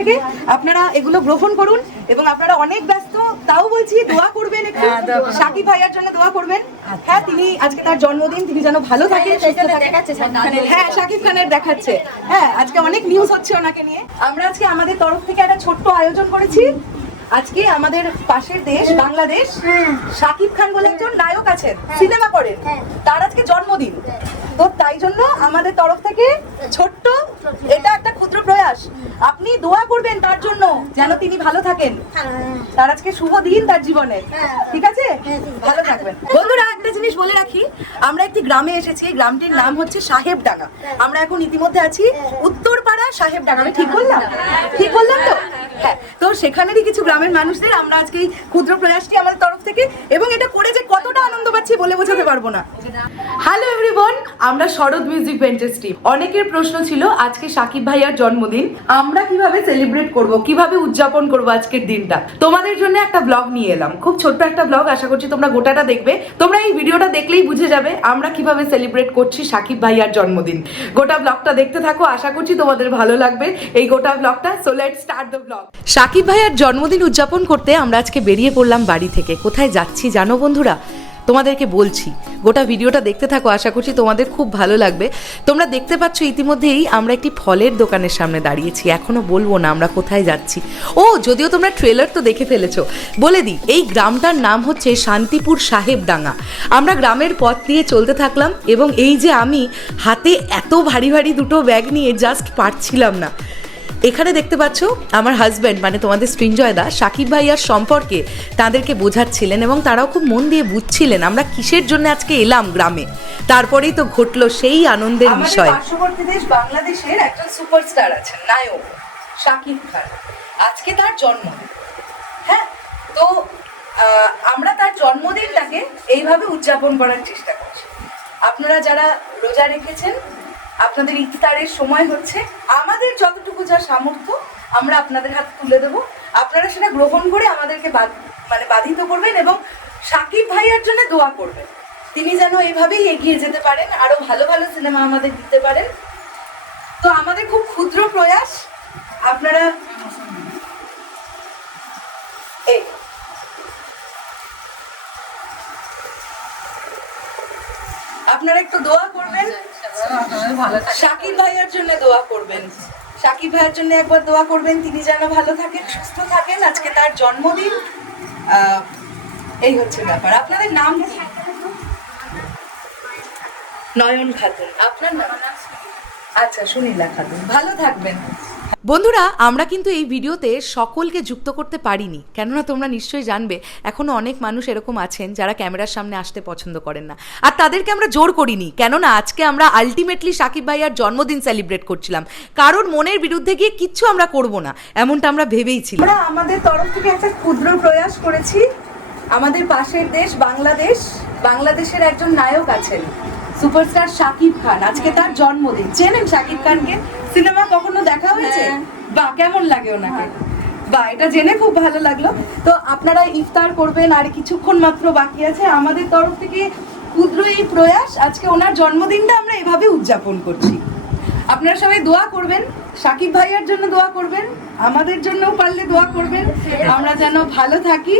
থেকে আপনারা এগুলো গ্রহণ করুন এবং আপনারা অনেক ব্যস্ত, তাও বলছি দোয়া করবেন একটু শাকিব ভাইয়ার জন্য দোয়া করবেন। হ্যাঁ, তিনি আজকে তার জন্মদিন, তিনি যেন ভালো থাকেন, সুস্থ থাকেন। হ্যাঁ, শাকিব খানের দেখাচ্ছে। হ্যাঁ, আজকে অনেক নিউজ হচ্ছে ওনাকে নিয়ে। আমরা আজকে আমাদের তরফ থেকে একটা ছোট্ট আয়োজন করেছি। আজকে আমাদের পাশের দেশ বাংলাদেশ, শাকিব খান বলে একজন নায়ক আছেন, সিনেমা করেন, তার আজকে জন্মদিন। তো তাই জন্য আমাদের তরফ থেকে ছোট্ট এটা একটা ক্ষুদ্র প্রয়াস, আপনি দোয়া করবেন তার জন্য যেন তিনি ভালো থাকেন, তার আজকে শুভ দিন তার জীবনে। ঠিক আছে, ভালো থাকবেন। বন্ধুরা, একটা জিনিস বলে রাখি, আমরা একটি গ্রামে এসেছি, এই গ্রামটির নাম হচ্ছে সাহেবডাঙ্গা। আমরা এখন ইতিমধ্যে আছি উত্তরপাড়া সাহেবডাঙ্গা। আমি ঠিক বললাম? ঠিক বললাম তো? হ্যাঁ, তো সেখানেরই কিছু গ্রামের মানুষদের আমরা আজকে এই ক্ষুদ্র প্রয়াসটি আমাদের তরফ থেকে, এবং এটা করে যে কতটা আনন্দ পাচ্ছি বলে বোঝাতে পারবো না। হ্যালো এভরিওয়ান, আমরা শরৎ মিউজিক ভেঞ্চার্স টিম। অনেকের প্রশ্ন ছিল আজকে শাকিব ভাইয়ার জন্মদিন, আমরা কিভাবে সেলিব্রেট করব, কিভাবে উদযাপন করব আজকের দিনটা। তোমাদের জন্য একটা ব্লগ নিয়ে এলাম, খুব ছোট্ট একটা ব্লগ। আশা করছি তোমরা গোটাটা দেখবে। তোমরা এই ভিডিওটা দেখলেই বুঝে যাবে আমরা কিভাবে সেলিব্রেট করছি শাকিব ভাইয়ার জন্মদিন। গোটা ব্লগটা দেখতে থাকো, আশা করছি তোমাদের ভালো লাগবে এই গোটা ব্লগটা। So let's start the blog. Shakib ভাইয়ার জন্মদিন উদযাপন করতে আমরা আজকে বেরিয়ে পড়লাম বাড়ি থেকে। কোথায় যাচ্ছি জানো বন্ধুরা? তোমাদেরকে বলছি, গোটা ভিডিওটা দেখতে থাকো, আশা করছি তোমাদের খুব ভালো লাগবে। তোমরা দেখতে পাচ্ছ ইতিমধ্যেই আমরা একটি ফলের দোকানের সামনে দাঁড়িয়েছি। এখনো বলবো না আমরা কোথায় যাচ্ছি। ও, যদিও তোমরা ট্রেলার তো দেখে ফেলেছো। বলে দিই, এই গ্রামটার নাম হচ্ছে শান্তিপুর সাহেবডাঙ্গা। আমরা গ্রামের পথ দিয়ে চলতে থাকলাম, এবং এই যে আমি হাতে এত ভারী ভারী দুটো ব্যাগ নিয়ে জাস্ট পারছিলাম না। এখানে দেখতে পাচ্ছ আমার হাজব্যান্ড, মানে তোমাদের সৃঞ্জয়দা, শাকিব ভাইয়ার সম্পর্কে তাদেরকে বোঝাচ্ছিলেন, এবং তারাও খুব মন দিয়ে বুঝছিলেন আমরা কিসের জন্য আজকে এলাম গ্রামে। তারপরেই তো ঘটলো সেই আনন্দের বিষয়। পার্শ্ববর্তী দেশ বাংলাদেশের একজন সুপারস্টার আছেন, নায়ক শাকিব খান। আজকে তার জন্মদিন। হ্যাঁ, তো আমরা তার জন্মদিনটাকে এইভাবে উদযাপন করার চেষ্টা করছি। আপনারা যারা রোজা রেখেছেন, আপনাদের ইফতারের সময় হচ্ছে, আমাদের যতটুকু যা সামর্থ্য আমরা আপনাদের হাতে তুলে দেবো। আপনারা সেটা গ্রহণ করে আমাদেরকে বাধিত করবেন এবং শাকিব ভাইয়ার জন্য দোয়া করবেন, তিনি যেন এইভাবেই এগিয়ে যেতে পারেন, আরো ভালো ভালো সিনেমা আমাদের দিতে পারেন। তো আমাদের খুব ক্ষুদ্র প্রয়াস, আপনারা এই আপনারা একটু দোয়া করবেন, শাকিব ভাইয়ার জন্য দোয়া করবেন। শাকিব ভাইয়ার জন্য একবার দোয়া করবেন, তিনি যেন ভালো থাকেন, সুস্থ থাকেন। আজকে তার জন্মদিন। এই হচ্ছে ব্যাপার। আপনাদের নাম কি? নয়ন খাতুন। আপনার নাম? আচ্ছা, সুনীলা খাতুন। ভালো থাকবেন। বন্ধুরা, আমরা কিন্তু এই ভিডিওতে সকলকে যুক্ত করতে পারিনি, কেননা তোমরা নিশ্চয়ই জানবে এখনো অনেক মানুষ এরকম আছেন যারা ক্যামেরার সামনে আসতে পছন্দ করেন না, আর তাদেরকে আমরা জোর করিনি, কেননা আজকে আমরা আলটিমেটলি শাকিব ভাইয়ার জন্মদিন সেলিব্রেট করছিলাম। কারোর মনের বিরুদ্ধে গিয়ে কিচ্ছু আমরা করব না, এমনটা আমরা ভেবেইছিলাম। আমরা আমাদের তরফ থেকে একটা ক্ষুদ্র প্রয়াস করেছি। আমাদের পাশের দেশ বাংলাদেশ, বাংলাদেশের একজন নায়ক আছেন, সুপারস্টার শাকিব খান। আজকে তার জন্মদিন। চেনেন শাকিব খানকে? সিনেমা কখনো দেখা হয়েছে? বা কেমন লাগে ওনাকে? বা এটা জেনে খুব ভালো লাগলো। তো আপনারা ইফতার করবেন, আর কিছুক্ষণ মাত্র বাকি আছে। আমাদের তরফ থেকে ক্ষুদ্র এই প্রয়াস, আজকে ওনার জন্মদিনটা আমরা এভাবে উদযাপন করছি। আপনারা সবাই দোয়া করবেন, শাকিব ভাইয়ার জন্য দোয়া করবেন, আমাদের জন্যও পারলে দোয়া করবেন, আমরা যেন ভালো থাকি।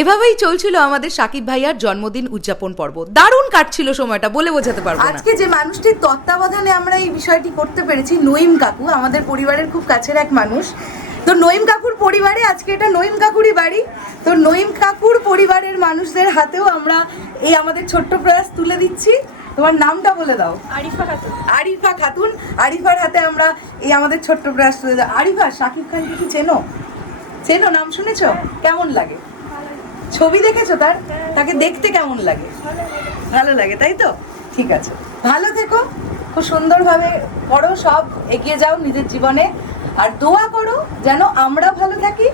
এভাবেই চলছিল আমাদের শাকিব ভাইয়ার জন্মদিন উদযাপন পর্ব। দারুণ কাটছিল সময়টা, বলে বোঝাতে পারবো না। আজকে যে মানুষটির তত্ত্বাবধানে আমরা এই বিষয়টি করতে পেরেছি, নঈম কাকু, আমাদের পরিবারের খুব কাছের এক মানুষ। তো নঈম কাকুর পরিবারে, আজকে এটা নঈম কাকুরই বাড়ি, তো নঈম কাকুর পরিবারের মানুষদের হাতেও আমরা এই আমাদের ছোট্ট প্রয়াস তুলে দিচ্ছি। তোমার নামটা বলে দাও। আরিফা খাতুন। আরিফা খাতুন। আরিফার হাতে আমরা এই আমাদের ছোট্ট প্রয়াস তুলে দাও। আরিফা, শাকিব খানকে কি চেনো? চেনো? নাম শুনেছো? কেমন লাগে? ছবি দেখেছো তার? তাকে দেখতে কেমন লাগে? ভালো লাগে, তাই তো? ঠিক আছে, ভালো থেকো, খুব সুন্দরভাবে পড়ো, সব এগিয়ে যাও নিজের জীবনে, আর দোয়া করো যেন আমরা ভালো থাকি,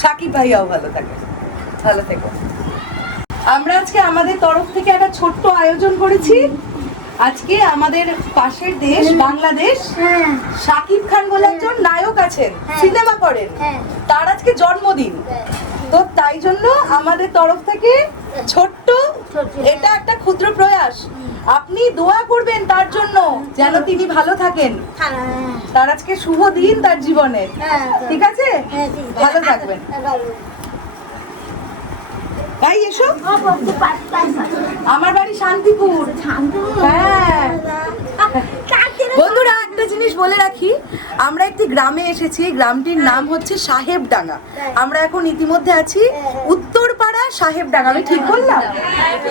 শাকিব ভাইয়াও ভালো থাকে। ভালো থেকো। আমরা আজকে আমাদের তরফ থেকে একটা ছোট্ট আয়োজন করেছি। আজকে আমাদের পাশের দেশ বাংলাদেশ, শাকিব খান বলে একজন নায়ক আছেন, সিনেমা করেন, তার আজকে জন্মদিন। তো তাই জন্য আমাদের তরফ থেকে ছোট্ট এটা একটা ক্ষুদ্র প্রয়াস, আপনি দোয়া করবেন তার জন্য যেন তিনি ভালো থাকেন, তার আজকে শুভ দিন তার জীবনে, ঠিক আছে? ভালো থাকবেন। ভাই এসো, আমার বাড়ি শান্তিপুর। হ্যাঁ বন্ধুরা, একটা জিনিস বলে রাখি, আমরা একটি গ্রামে এসেছি, গ্রামটির নাম হচ্ছে সাহেবডাঙ্গা। আমরা এখন ইতিমধ্যে আছি উত্তরপাড়া সাহেবডাঙ্গা। আমি ঠিক বললাম?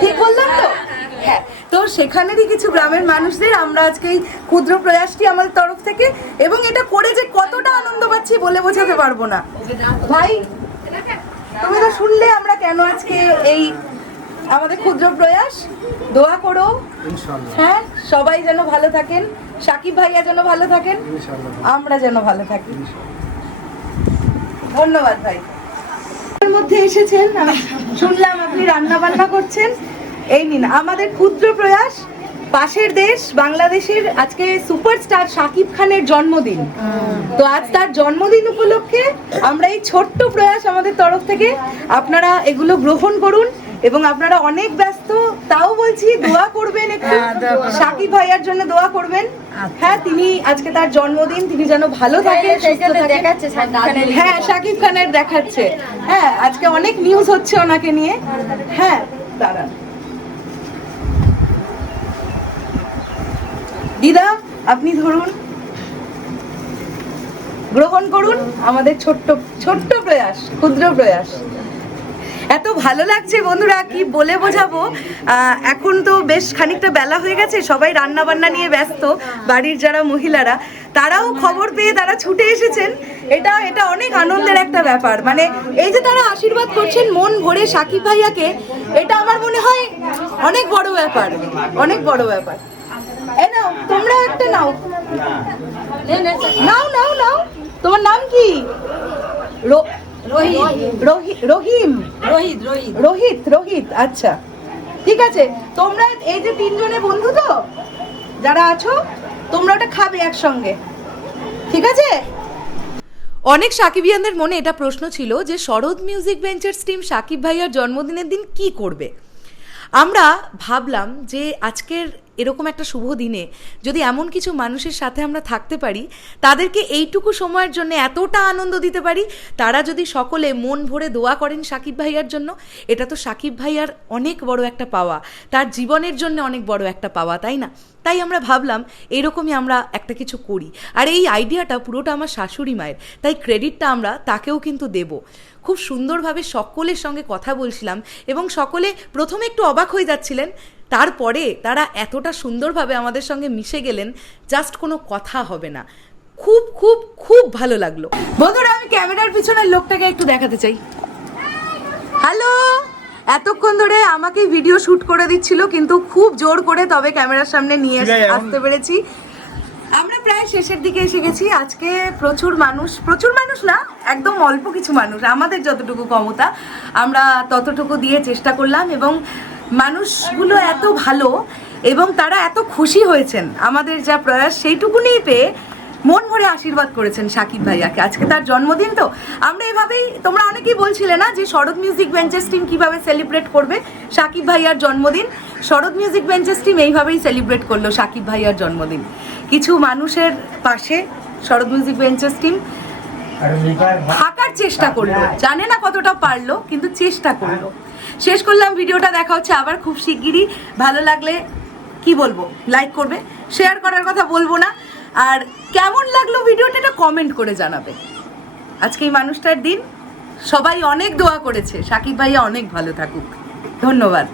ঠিক বললাম তো? হ্যাঁ, তো সেখানেরই কিছু গ্রামের মানুষদের আমরা আজকে এই ক্ষুদ্র প্রয়াসটি আমাদের তরফ থেকে, এবং এটা করে যে কতটা আনন্দ পাচ্ছি বলে বোঝাতে পারবো না। ভাই তুমি তো শুনলে আমরা কেন আজকে এই আমাদের ক্ষুদ্র প্রয়াস, দোয়া করো হ্যাঁ সবাই যেন ভালো থাকেন, সাকিব ভাইয়া যেন ভালো থাকেন, আমরা যেন ভালো থাকি। ধন্যবাদ ভাই। এর মধ্যে এসেছেন, শুনলাম আপনি রান্না বান্না করছেন। এই নিন আমাদের ক্ষুদ্র প্রয়াস, পাশের দেশ বাংলাদেশের আজকে সুপারস্টার শাকিব খানের জন্মদিন। তো আজ তার জন্মদিন উপলক্ষে আমরা এই ছোট্ট প্রয়াস আমাদের তরফ থেকে, আপনারা এগুলো গ্রহণ করুন এবং আপনারা অনেক ব্যস্ত, তাও বলছি দোয়া করবেন, একটু শাকিব ভাইয়ার জন্য দোয়া করবেন। হ্যাঁ, তিনি আজকে তার জন্মদিন, তিনি যেন ভালো থাকেন, সুস্থ থাকেন। হ্যাঁ, শাকিব খানের দেখাচ্ছে। হ্যাঁ, আজকে অনেক নিউজ হচ্ছে ওনাকে নিয়ে। হ্যাঁ দাঁড়ান দিদা, আপনি ধরুন, গ্রহণ করুন আমাদের ছোট্ট ছোট্ট প্রয়াস, ক্ষুদ্র প্রয়াস। এত ভালো লাগছে বন্ধুরা, কি বলে বোঝাবো। এখন তো বেশ খানিকটা বেলা হয়ে গেছে, সবাই রান্না বান্না নিয়ে ব্যস্ত, বাড়ির যারা মহিলারা তারাও খবর পেয়ে তারা ছুটে এসেছেন। এটা এটা অনেক আনন্দের একটা ব্যাপার, মানে এই যে তারা আশীর্বাদ করছেন মন ভরে শাকিব ভাইয়াকে, এটা আমার মনে হয় অনেক বড় ব্যাপার, অনেক বড় ব্যাপার। এই নাও, তোমরা একটা নাও, নাও নাও নাও। তোমার নাম কি? রোহিত। আচ্ছা ঠিক আছে, তোমরা এই যে তিনজনে বন্ধু তো যারা আছো, তোমরা ওটা খাবে একসঙ্গে, ঠিক আছে? অনেক সাকিবিয়ানদের মনে এটা প্রশ্ন ছিল যে শরৎ মিউজিক ভেঞ্চার্স টিম সাকিব ভাইয়ার জন্মদিনের দিন কি করবে। আমরা ভাবলাম যে আজকের এরকম একটা শুভ দিনে যদি এমন কিছু মানুষের সাথে আমরা থাকতে পারি, তাদেরকে এইটুকু সময়ের জন্য এতটা আনন্দ দিতে পারি, তারা যদি সকলে মন ভরে দোয়া করেন সাকিব ভাইয়ার জন্য, এটা তো সাকিব ভাইয়ার অনেক বড় একটা পাওয়া, তার জীবনের জন্য অনেক বড় একটা পাওয়া, তাই না? তাই আমরা ভাবলাম এরকমই আমরা একটা কিছু করি। আর এই আইডিয়াটা পুরোটা আমার শাশুড়ি মায়ের, তাই ক্রেডিটটা আমরা তাকেও কিন্তু দেব। খুব সুন্দরভাবে সকলের সঙ্গে কথা বলছিলাম এবং সকলে প্রথমে একটু অবাক হয়ে যাচ্ছিলেন, তারপরে তারা এতটা সুন্দরভাবে আমাদের সঙ্গে মিশে গেলেন, জাস্ট কোনো কথা হবে না। খুব খুব খুব ভালো লাগলো। বন্ধুরা, আমি ক্যামেরার পিছনের লোকটাকে একটু দেখাতে চাই। হ্যালো, এতক্ষণ ধরে আমাকে ভিডিও শুট করে দিচ্ছিল, কিন্তু খুব জোর করে তবে ক্যামেরার সামনে নিয়ে আসতে পেরেছি। আমরা প্রায় শেষের দিকে এসে গেছি। আজকে প্রচুর মানুষ না, একদম অল্প কিছু মানুষ, আমাদের যতটুকু ক্ষমতা আমরা ততটুকু দিয়ে চেষ্টা করলাম, এবং মানুষগুলো এত ভালো এবং তারা এত খুশি হয়েছেন আমাদের যা প্রয়াস, সেইটুকুনি পেয়ে মন ভরে আশীর্বাদ করেছেন সাকিব ভাইয়াকে। আজকে তার জন্মদিন, তো আমরা এভাবেই, তোমরা অনেকেই বলছিলে না যে শরৎ মিউজিক ভেঞ্চার্স টিম কীভাবে সেলিব্রেট করবে সাকিব ভাইয়ার জন্মদিন। শরৎ মিউজিক ভেঞ্চার্স টিম এইভাবেই সেলিব্রেট করলো সাকিব ভাইয়ার জন্মদিন। কিছু মানুষের পাশে শরৎ মিউজিক ভেঞ্চার্স টিম থাকার চেষ্টা করলো, জানে না কতটা পারলো, কিন্তু চেষ্টা করলো। শেষ করলাম ভিডিওটা, দেখা হচ্ছে আবার খুব শিগগিরই। ভালো লাগলে কি বলবো, লাইক করবে, শেয়ার করার কথা বলবো না, আর কেমন লাগলো ভিডিওটা এটা কমেন্ট করে জানাবে। আজকে এই মানুষটার দিন, সবাই অনেক দোয়া করেছে সাকিব ভাইয়া অনেক ভালো থাকুক। ধন্যবাদ।